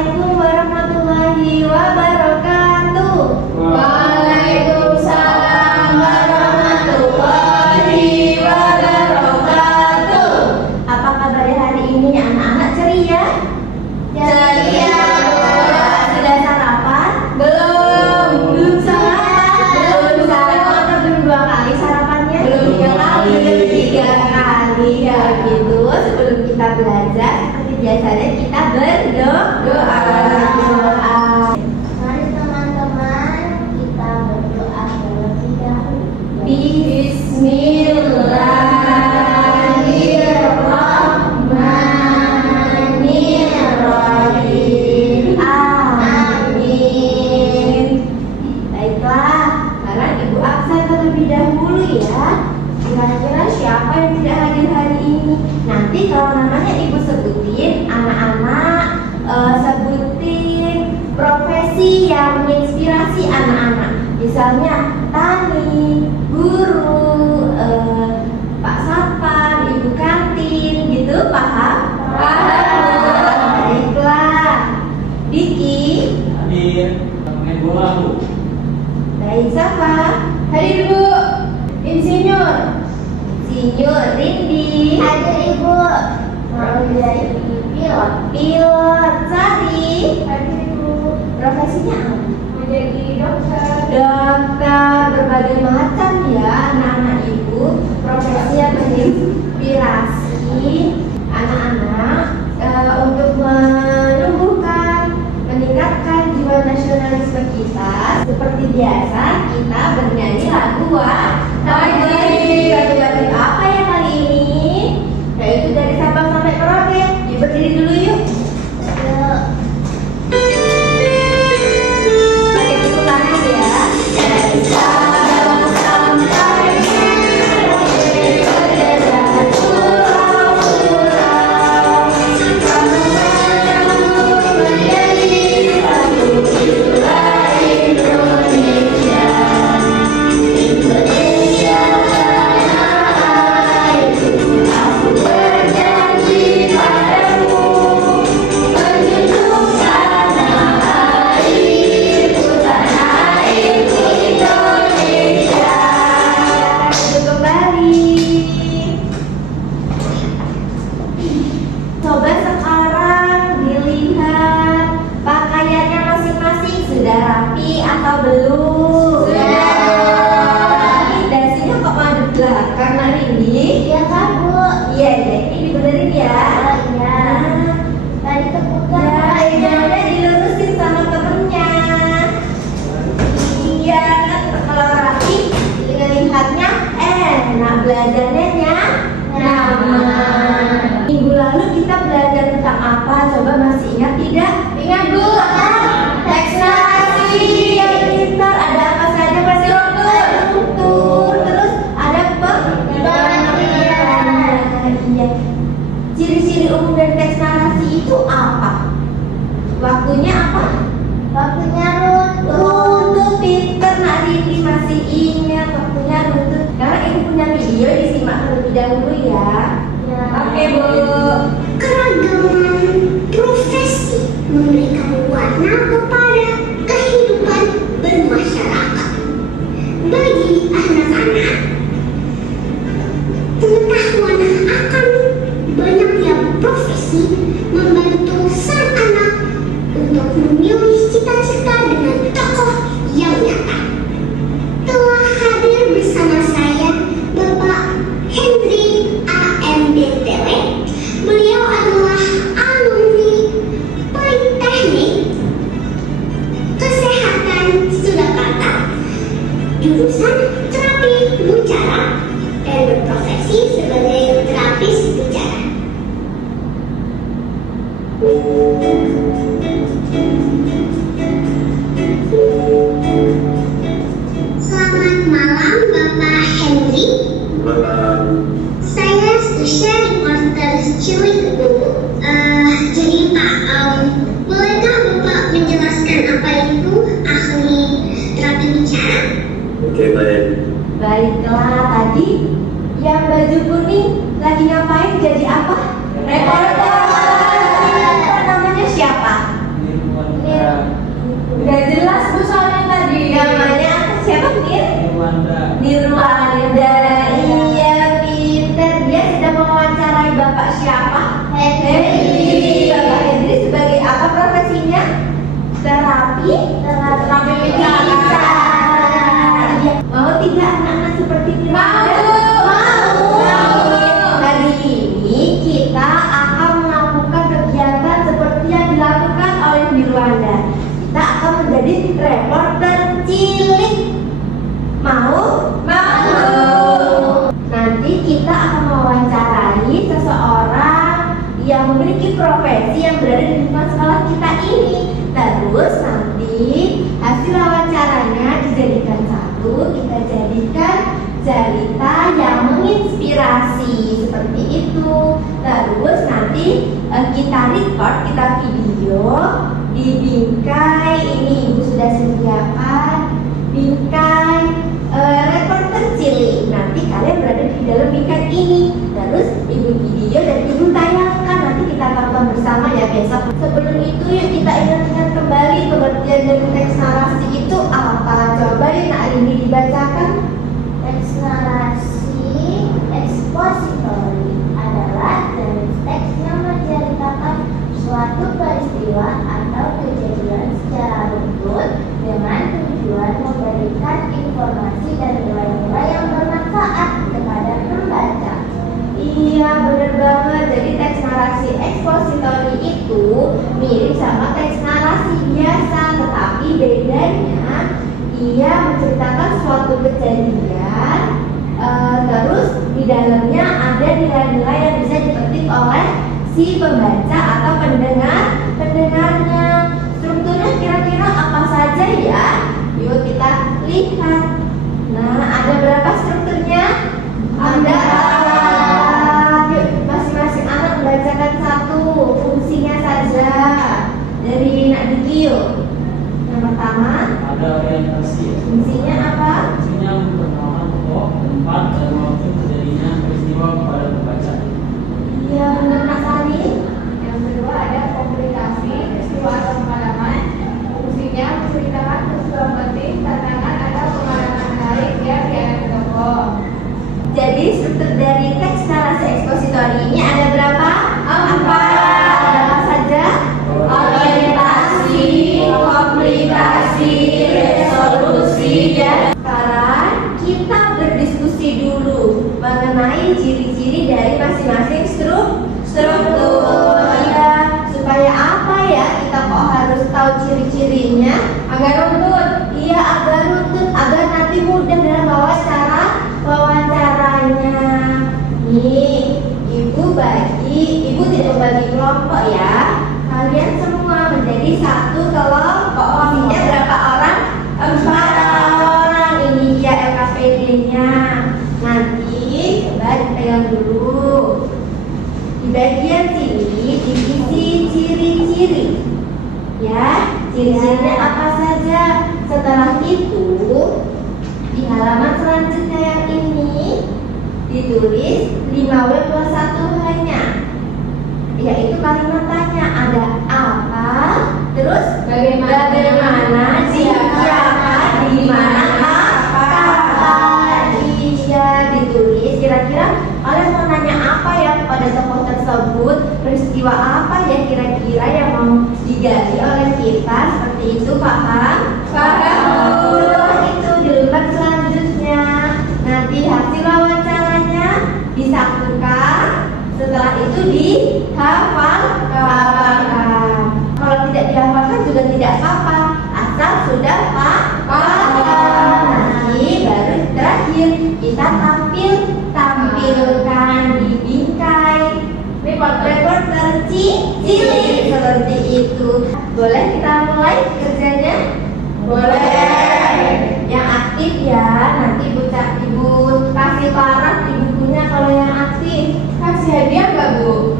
Assalamualaikum warahmatullahi wabarakatuh. Waalaikumsalam warahmatullahi wabarakatuh. Apa kabar hari ini anak-anak ceria? Ceria. Sudah sarapan? Belum. Belum sarapan? Belum sarapan atau belum 2 kali sarapannya? Belum 3 kali. Belum 3 kali ya gitu. Sebelum kita belajar, seperti biasanya kita berdoa. Mari teman-teman kita berdoa terlebih dahulu. Bismillahirrahmanirrahim. Amin. Baiklah, sekarang Ibu absen terlebih dahulu ya. Kira-kira siapa yang tidak hadir hari ini? Nanti kalau namanya Ibu sebutin, anak-anak sebutin profesi yang menginspirasi anak-anak. Misalnya tani, guru, Pak Satpam, Ibu kantin, gitu, paham? Paham. Baiklah. Diki, Hadir, main bola Bu. baik siapa? Hadir Bu. Insinyur. Insinyur Rindi. Hadir Ibu. Mau jadi pilot. Pilot Sari. Hadir Ibu. Profesinya apa? Mau jadi dokter. Dokter, berbagai macam ya anak-anak Ibu. Profesi yang menginspirasi anak-anak untuk menumbuhkan, meningkatkan jiwa nasionalisme kita. Seperti biasa kita bernyanyi lagu wajib. Lagu wajib apa ya kali ini? Yaitu dari Sabang sampai Merauke. Yuk berdiri dulu yuk. Pakai tepuk tangan ya. Dari Sabang sampai Merauke, berjalan pulau-pulau, memanjang menjadi satu itulah Indonesia. Indonesia tanah airku, aku berjanji padamu, menjunjung tanah airku Indonesia. Duduk kembali. Coba sekarang dilihat pakaiannya masing-masing sudah rapi atau belum? Sudah. Dasinya kok madep belakang Nak Rindi? Iya kan Bu? Iya, ini dibenerin ya. Oh iya. Tadi tepuk Ya, tangan. ejanya dilurusin sama temennya. Iya, kan kalau rapi lihatnya enak, belajarnya nyaman. Minggu lalu kita belajar tentang apa? Coba masih ingat tidak? Ingat Bu. Teks narasi yang pintar. Ada apa saja Pak Struktur. Terus ada Pengertian. Iya. Ciri-ciri umum dari teks narasi itu apa? Waktunya apa? Waktunya runtuh. Runtut, pinter Nak Rindi masih ingat waktunya runtut. Sekarang Ibu punya video, disimak terlebih dahulu ya. Ya. Oke Bu. Keragaman profesi memberikan warna kepada kehidupan bermasyarakat. Bagi anak-anak, pengetahuan akan banyaknya profesi membantu sang anak untuk memilih cita-cita dengan tokoh yang nyata. Telah hadir bersama saya Bapak Henry AMDTW. Beliau adalah alumni Politeknik Kesehatan Surakarta, jurusan terapi bicara dan berprofesi sebagai terapis bicara. Selamat malam Bapak Henry. Saya spesial reporter Cilik Kedua. Jadi Pak, bolehkah Bapak menjelaskan apa itu ahli terapi bicara? Oke, baik. Baiklah, tadi yang baju kuning lagi ngapain? Jadi apa? Reporter. Namanya siapa? Terus nanti hasil wawancaranya dijadikan satu, kita jadikan cerita yang menginspirasi seperti itu. Terus nanti kita record, kita video di bingkai ini. Ibu sudah sediakan bingkai reporter cilik. Nanti kalian berada di dalam bingkai ini. Terus ibu video dan ibu tayangkan. Nanti kita tonton bersama ya besok. Sebelum itu yuk kita ingatkan kembali pengertian dari teks narasi itu apa. Coba yuk Nak Rini dibacakan. Teks narasi ekspositori adalah dari teks yang menceritakan suatu peristiwa atau kejadian secara runtut dengan tujuan memberikan informasi dan nilai-nilai yang bermanfaat kepada pembaca. Iya bener banget. Jadi teks narasi ekspositori itu mirip sama teks narasi biasa, tetapi bedanya ia menceritakan suatu kejadian, terus di dalamnya ada nilai-nilai yang bisa dipetik oleh si pembaca atau pendengarnya. Strukturnya kira-kira apa saja ya? Yuk kita lihat. Nah, ada berapa strukturnya? Ada. Yuk masing-masing anak membacakan satu fungsinya saja. Dari Nak Diki yuk. Yang pertama, Ada orientasi. fungsinya apa? Fungsinya memperkenalkan tokoh, tempat, dan waktu terjadinya peristiwa kepada pembaca. Iya benar Kak Sari. Yang kedua ada komunikasi, peristiwa atau pengalaman. Fungsinya menceritakan peristiwa penting, tantangan atau pengalaman menarik yang dialami tokoh. Jadi struktur dari teks narasi ekspositori ini ada berapa? Empat. Ada apa saja? Orientasi, komunikasi, resolusi, dan sekarang kita berdiskusi dulu mengenai ciri-ciri dari masing-masing struktur. Ya, supaya apa ya kita kok harus tahu ciri-cirinya? Agar runtut. Iya, agar runtut, agar nanti mudah dalam wawancaranya. Nih, ibu tidak membagi kelompok ya. Kalian semua menjadi satu kelompok. Isinya berapa orang? 4 orang. Ini dia LKPD-nya. Nanti coba dipegang dulu. Di bagian sini diisi ciri-ciri. Ya, ciri-cirinya apa saja? Setelah itu di halaman selanjutnya yang ini ditulis 5W+1H-nya, yaitu kalimat tanya. Ada apa, terus bagaimana, siapa, di mana, kapan. Iya, ditulis kira-kira kalian mau nanya apa ya pada tokoh tersebut, peristiwa apa ya kira-kira yang mau digali oleh kita. Seperti itu, paham? Itu di lembar selanjutnya. Nanti hasil wawancaranya disatukan. Setelah itu dihafalkan. Kalau tidak dihafalkan juga tidak apa-apa, asal sudah paham. Nanti baru terakhir kita tampilkan di bingkai reporter cilik seperti itu. Boleh kita mulai kerjanya? Boleh. Yang aktif ya, nanti ibu kasih parah di bukunya kalau yang aktif. Kasih hadiah nggak Bu?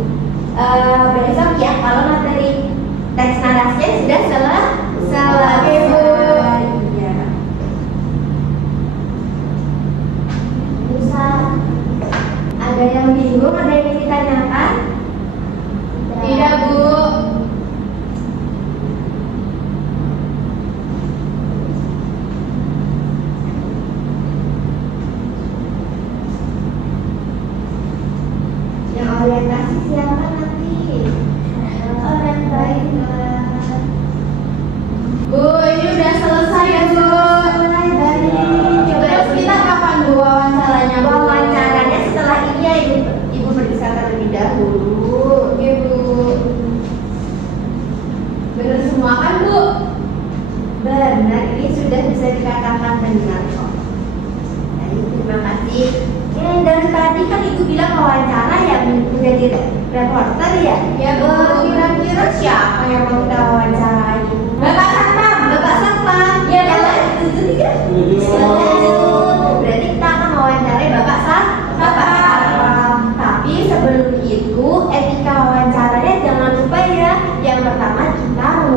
Besok ya, kalau materi teks narasinya sudah selesai. Bu. Iya. Bisa. Ada yang bingung, ada yang ingin ditanyakan? Tidak Bu. Yang orientasi siapa nanti? Orang baik. Bu, ini udah selesai ya Bu. Terus kita kapan Bu wawancaranya Bu? Wawancaranya setelah ini ya ibu periksa terlebih dahulu. Oke Bu. Bener semua kan Bu? Benar, ini sudah bisa dikatakan benar kok. Baik, terima kasih. Dari tadi kan ibu bilang wawancara yang menjadi reporter ya. Ya, Bu. Kira-kira siapa yang mau kita wawancarai? Bapak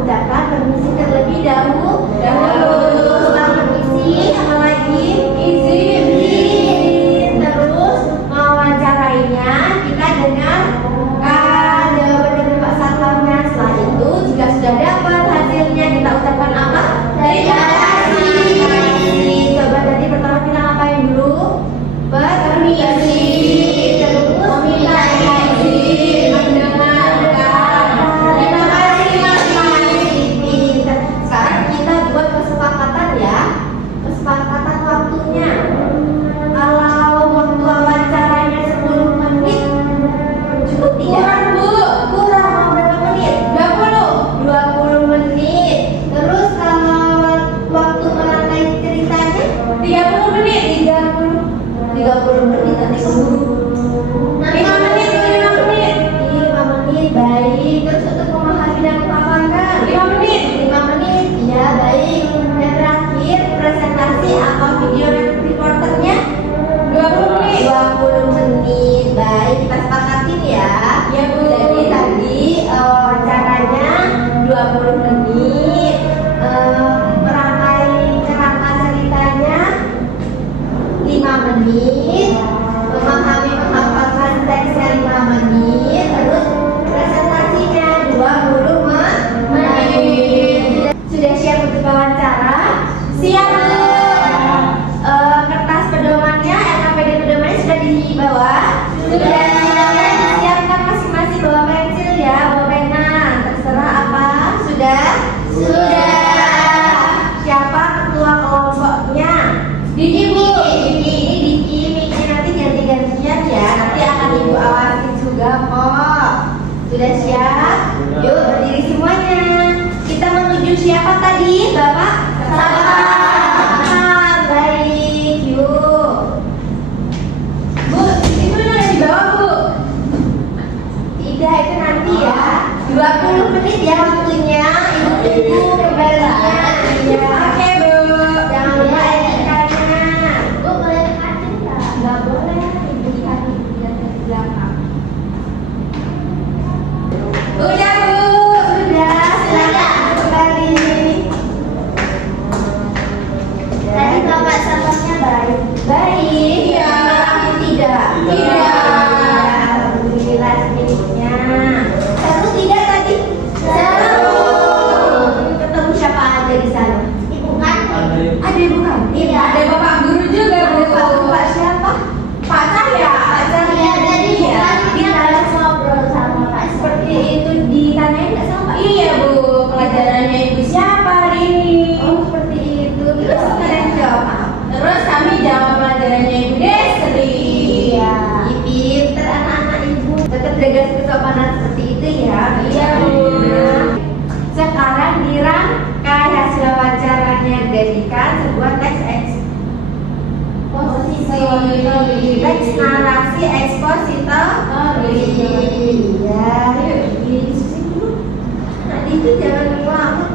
mengucapkan permisi terlebih dahulu. Setelah permisi, apa lagi? Izin. Terus mewawancarainya kita dengarkan jawaban dari Pak Satpamnya. Setelah itu jika sudah dapat hasilnya kita ucapkan apa? Terima kasih. Coba tadi pertama kita ngapain dulu? Permisi. Terus meminta izin, mendengarkan. Terima kasih. Sekarang kita buat kesepakatan ya. Kesepakatan waktunya. Kalau waktu wawancaranya 10 menit cukup tidak? Kurang berapa menit? 20 menit. Terus kalau waktu merangkai ceritanya 30 menit. 30 menit nanti 5 menit. 5 menit baik. Terus untuk memahami dan memaparkan 5 menit. Ya baik. Dan terakhir presentasi atau video reporternya 20 menit. Baik, kita sepakatin ya. Ya Bu. Jadi tadi wawancaranya 20 menit. Merangkai kerangka ceritanya 5 menit. Memahami menghafalkan teksnya 5 menit. Terus presentasinya 20 menit. Sudah siap untuk wawancara? Siap Bu. Kertas pedomannya, LKPD pedomannya sudah dibawa? Sudah. Siapkan masing-masing bawa pensil ya, bawa pena. Terserah apa? Sudah? Siapa ketua kelompoknya? Diki Bu. Ini nanti ganti-gantian ya. Nanti akan Ibu awasi juga kok. Sudah siap? Yuk berdiri semuanya. Kita menuju siapa tadi, Bapak? Satpam. Baik, yuk. Bu, itu yang di bawah Bu. Tidak, itu nanti ya. 20 menit ya waktunya. Ibu kembalinya. Ya, oke Bu. Jangan lupa etikanya. Bu, boleh dikatin nggak? Nggak boleh, Ibu dikatin yang di belakang. Udah Bu, silakan kembali. Tadi Bapak Satpamnya baik. Baik, ya. Tidak. Alhamdulillah sedikitnya. Seru tidak tadi? Seru. Ketemu siapa aja di sana? Ibu kan? Ada Ibu kan? Iya. Ada Bapak Guru juga. Ada Pak siapa? Pak Cahya. Iya, jadi Iya. kita harus ngobrol sama Pak. Seperti itu ditanyain nggak sama Pak? Iya Bu. Pelajarannya Ibu siapa hari ini? Oh seperti itu. Terus kalian jawab apa? Terus kami jawab pelajarannya Ibu Desri. Iya. Pinter anak-anak Ibu. Tetap jaga kesopanan seperti itu ya. Iya Bu. Sekarang dirangkai hasil wawancaranya, jadikan sebuah teks teks narasi ekspositori. Iya, yuk diskusi dulu. Nanti itu jangan lama.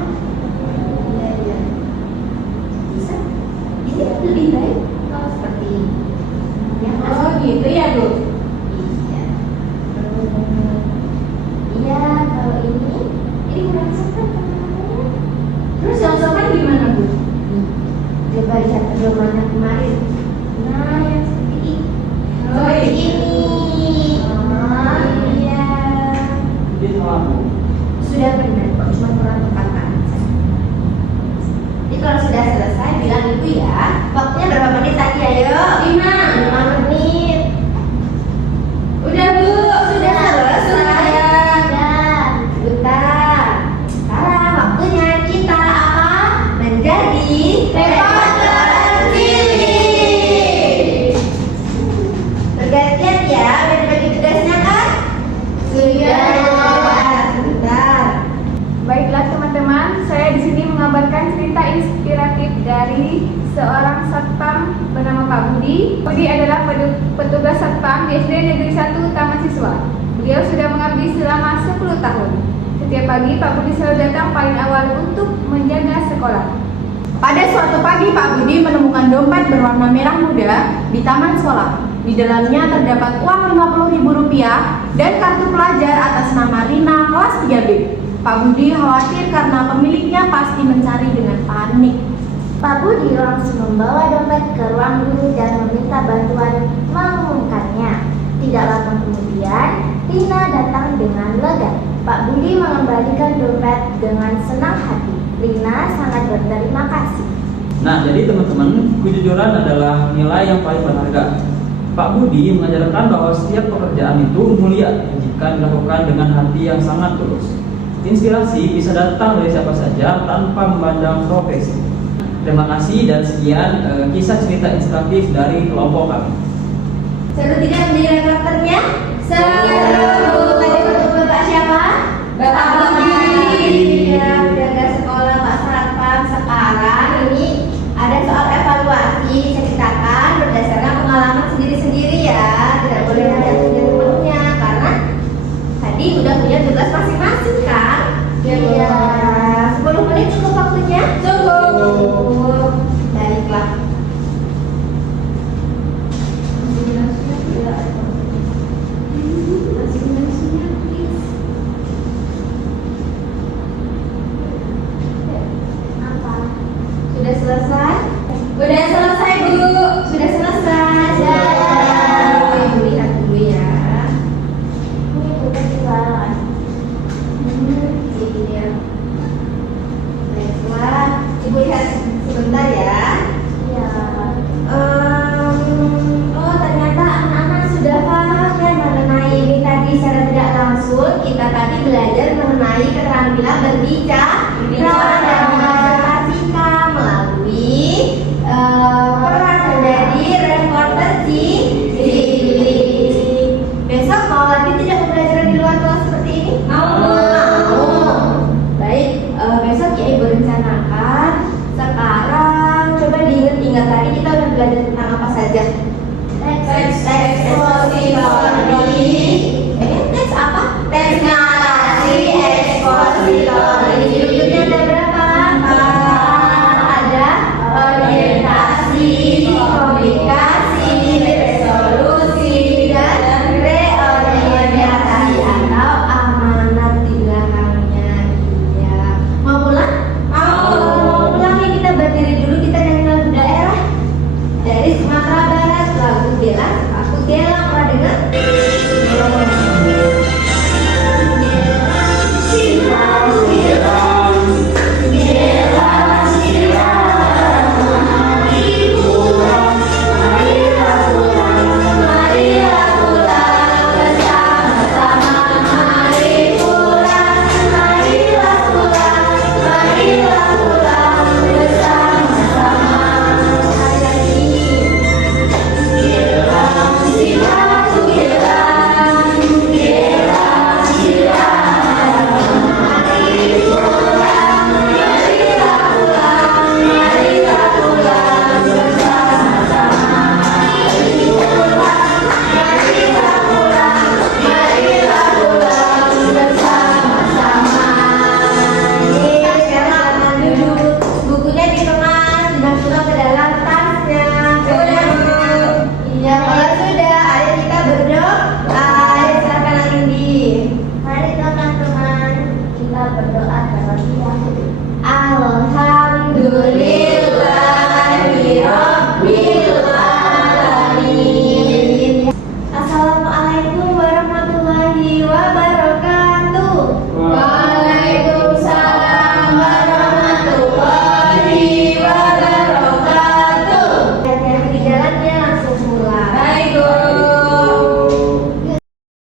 Iya. Bisa? Ini lebih baik kalau seperti ini. Ya, oh gitu ya Bu. Iya. Iya, kalau ini kurang sopan teman-teman. Terus yang sopan gimana Bu? Coba lihat pedomannya kemarin. Nah, yang seperti ini. Seperti ini. Oh iya. Sudah benar kok, cuma kurang tepatan aja. Jadi kalau sudah selesai bilang Ibu ya. Waktunya berapa menit tadi ayo? 5 menit. Udah Bu, sudah selesai. Bentar. Sekarang waktunya kita apa? Menjadi reporter cilik. Bergantian ya, udah dibagi tugasnya kan? Sudah. Sebentar. Baiklah teman-teman, saya di sini mengabarkan cerita inspiratif dari seorang satpam bernama Pak Budi. Budi adalah petugas satpam di SD Negeri 1 Taman Siswa. Beliau sudah mengabdi selama 10 tahun. Setiap pagi Pak Budi selalu datang paling awal untuk menjaga sekolah. Pada suatu pagi Pak Budi menemukan dompet berwarna merah muda di taman sekolah. Di dalamnya terdapat uang Rp50.000 dan kartu pelajar atas nama Rina kelas 3B. Pak Budi khawatir karena pemiliknya pasti mencari dengan panik. Pak Budi langsung membawa dompet ke ruang guru dan meminta bantuan mengumumkannya. Tidak lama kemudian, Tina datang dengan lega. Pak Budi mengembalikan dompet dengan senang hati. Rina sangat berterima kasih. Nah, jadi teman-teman, kejujuran adalah nilai yang paling berharga. Pak Budi mengajarkan bahwa setiap pekerjaan itu mulia jika dilakukan dengan hati yang sangat tulus. Inspirasi bisa datang dari siapa saja tanpa memandang profesi. Terima kasih dan sekian kisah cerita inspiratif dari kelompok kami. Seru tidak menjadi reporternya? Seru. Tadi bertemu Bapak siapa? Bapak Budi. Ya, menjaga sekolah Pak Satpam. Sekarang ini ada soal evaluasi. Ceritakan berdasarkan pengalaman sendiri-sendiri ya. Tidak boleh hanya punya temannya karena tadi udah punya tugas masing-masing kan? Iya. 10 menit cukup waktunya? Cukup. Baiklah. Sudah selesai? Sudah selesai, Bu. Sudah selesai. Ya. Ibu lihat dulu ya. Ini tugas jualan. Ini dia. Baiklah, Ibu lihat sebentar ya. Ya. Oh, ternyata anak-anak sudah paham ya mengenai ini tadi secara tidak langsung. Kita tadi belajar mengenai keterampilan berbicara dan mengadaptasikan melalui peran menjadi reporter cilik. Besok mau lagi tidak pembelajaran di luar kelas seperti ini? Mau. Baik, besok ya Ibu rencanakan. Sekarang coba diingat-ingat tadi kita udah belajar tentang apa saja. Teks ekspositori. Teks apa? Teks narasi ekspositori. Judulnya ada berapa? Ada orientasi, komunikasi, resolusi, dan reorientasi atau amanat di belakangnya. Iya. Mau pulang? Mau pulang ya, kita berdiri dulu, kita nyanyi lagu daerah dari Sumatera Barat, lagu Gelang, aku Gelang, pernah dengar? Bukunya dikemas, dimasukkan ke dalam tasnya. Iya, kalau sudah, ayo kita berdoa. Ayo silakan Andi. Mari teman-teman kita berdoa terlebih dahulu. Alhamdulillah.